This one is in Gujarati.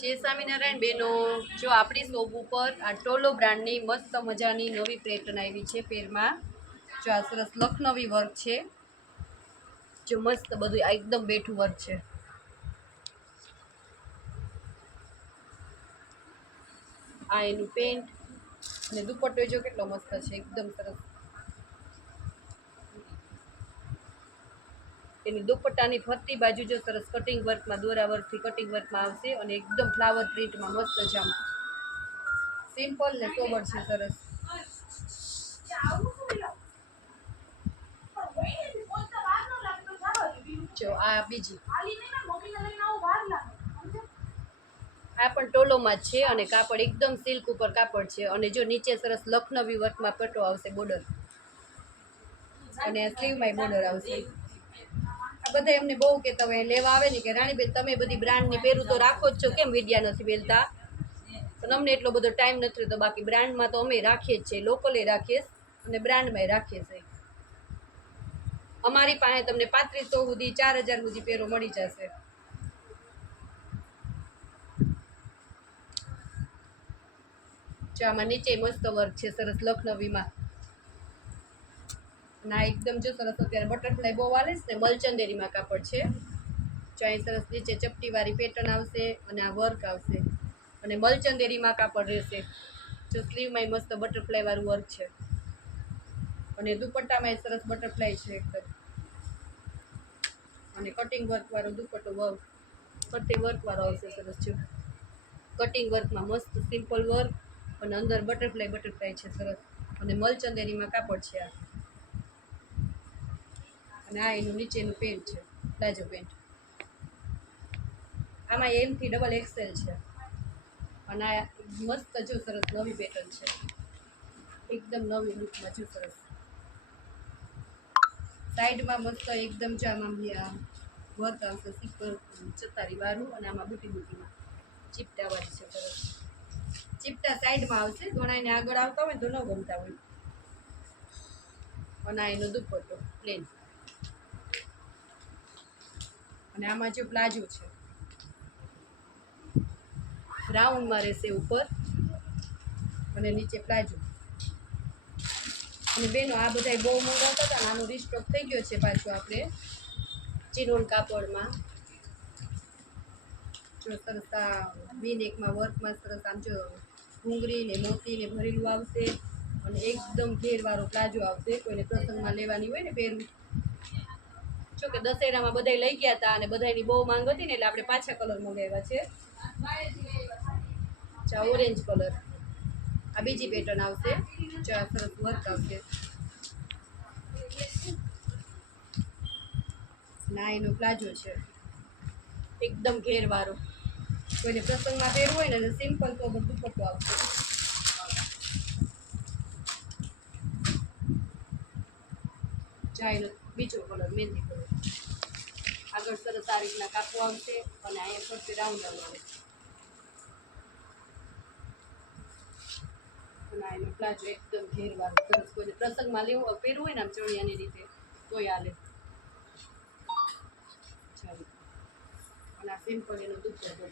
જય સ્વામિનારાયણ બેનો, જો આપણી શોપ ઉપર આ ટોલો બ્રાન્ડની મસ્ત મજાની નવી પેટર્ન આવી છે પેરમાં. જો આ સરસ લખનવી વર્ક છે, જો મસ્ત બધું આ એકદમ બેઠું વર્ક છે. આ એનું પેન્ટ અને દુપટ્ટો જો કેટલો મસ્ત છે, એકદમ સરસ. એની દુપટ્ટાની ફરતી બાજુ જો સરસ કટિંગ વર્કમાં, દોરા વર્કથી કટિંગ વર્કમાં આવશે અને એકદમ ફ્લાવર પ્રિન્ટમાં મસ્ત જામ સિમ્પલ ને સોબર છે સરસ. જો આ બીજી આ પણ ટોલોમાં જ છે અને કાપડ એકદમ સિલ્ક ઉપર કાપડ છે અને જો નીચે સરસ લખનવી વર્કમાં પટ્ટો આવશે, બોર્ડર અને સ્લીવમાં બોર્ડર આવશે. આ બધા એમને બહુ કહેતા હોય લેવા આવે ને કે રાણીબેન તમે બધી બ્રાન્ડની પહેરું તો રાખો જ છો, કેમ વિડિયા નથી મેલતા? પણ અમને એટલો બધો ટાઈમ નથી રહેતો. બાકી બ્રાન્ડમાં તો અમે રાખીએ જ છીએ, લોકલે રાખીએ અને બ્રાન્ડમાં રાખીએ છીએ. અમારી પાસે તમને 3500 સુધી 4000 સુધી પહેરો મળી જશે. આમાં નીચે મસ્ત વર્ક છે સરસ લખનવીમાં. ના એકદમ જો સરસ અત્યારે બટરફ્લાય બહુ હાલે છે ને, મલચંદેરીમાં કાપડ છે. જો અહીં સરસ નીચે ચપટીવાળી પેટર્ન આવશે અને આ વર્ક આવશે અને મલચંદેરીમાં કાપડ રહેશે. જો સ્લીવમાં મસ્ત બટરફ્લાય વાળું વર્ક છે અને દુપટ્ટામાં સરસ બટરફ્લાય છે એકદમ અને કટિંગ વર્ક વાળો દુપટ્ટો વર્ક ફરતે વર્ક વાળો આવશે સરસ. જો કટિંગ વર્કમાં મસ્ત સિમ્પલ વર્ક અને અંદર બટરફ્લાય છે સરસ અને મલચંદેરીમાં કાપડ છે આ. અને આ એનું નીચેનું પેન્ટ છે, પ્લાઝો પેન્ટ. આમાં M થી XXL છે અને આ મસ્ત જો સરસ નવી પેટર્ન છે, એકદમ નવી લુકમાં જો સરસ. સાઈડમાં મસ્ત એકદમ જામાં વર્ક આવશે, સિમ્પલ ચતારી વાળું અને આમાં બુટીમાં ચીપટા વાળી છે સરસ. ચીપટા સાઈડમાં આવશે, ઘણાને આગળ આવતા હોય તો ન ગમતા હોય. અને આ એનો દુપટ્ટો પ્લેન અને આમાં જો પ્લાઝો છે, રાઉન્ડમાં રહેશે ઉપર અને નીચે પ્લાઝો. અને બેનો આ બધા બહુ મંગાવતા હતા ને, આનો રીસ્ટોક થઈ ગયો છે પાછો આપણે ચિનોન કાપડમાં. જો સરસ આ વીનેકમાં વર્કમાં સરસ આમ જો ઘૂંઘરી ને મોતી ને ભરેલું આવશે અને એકદમ ઘેરવાળો પ્લાઝો આવશે. કોઈને પ્રસંગમાં લેવાની હોય ને પહેરવું. જો કે દશેરામાં બધા લઈ ગયા હતા અને બધાની બહુ માંગ હતી ને, એટલે આપણે પાછા કલર મંગાવ્યા છે. ચા ઓરેન્જ કલર. આ બીજી પેટર્ન આવશે, ચા સરસ વર્ક આવશે. ના એનો પ્લાઝો છે એકદમ ઘેરવાળો. કોઈને પ્રસંગમાં પહેરવું હોય ને સિમ્પલ તો દુપટ્ટો આવશે. ચાયનો બીજો કલર મહેંદી કલર. આગળ સરસ આ રીતના કાપવું આવશે અને અહીંયા ફરતે રાઉન્ડ આવશે. અને એનો પ્લાઝો એકદમ ઘેરવાળો સરસ. કોઈને પ્રસંગમાં લેવું પહેરવું હોય ને આમ ચણિયાની રીતે તોય હાલે. ચાલો અને આ સિમ્પલ એનો દુપટ્ટો.